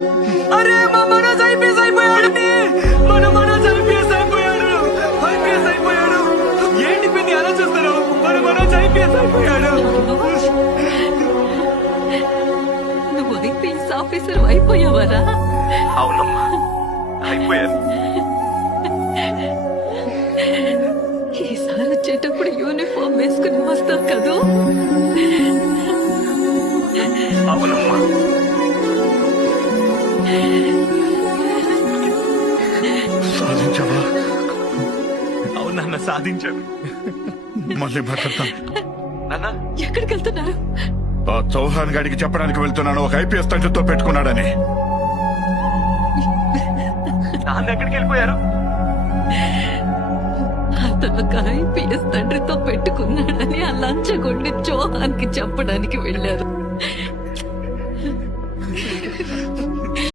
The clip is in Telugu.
అరే మా మనోజ్ ఐపీఎస్ అయిపోయాడు. మన మనోజ్ ఐపీఎస్ అయిపోయాడు. ఐపీఎస్ అయిపోయాడు. ఏంటి పిన్ని అలా చూస్తారు? మన మనోజ్ ఐపీఎస్ అయిపోయాడు. నువ్వు ఐపీఎస్ ఆఫీసర్ అయిపోయావరా? అవునమ్మా అయిపోయాను. ఈసారి వచ్చేటప్పుడు యూనిఫామ్ వేసుకుని వస్తావు కదూ? అవునమ్మా. సాధించావా? అవునన్న సాధించాను. మళ్ళీ మాట్లాడతాను. నాన్న ఎక్కడికి వెళ్తున్నారు? ఆ చౌహాన్ గాడికి చెప్పడానికి వెళ్తున్నాను, ఒక ఐపీఎస్ తండ్రితో పెట్టుకున్నాడని. నాన్న ఎక్కడికి వెళ్ళిపోయారు? అతను ఒక ఐపీఎస్ తండ్రితో పెట్టుకున్నాడని ఆ లంచగొండి చౌహాన్ కి చెప్పడానికి వెళ్ళారు.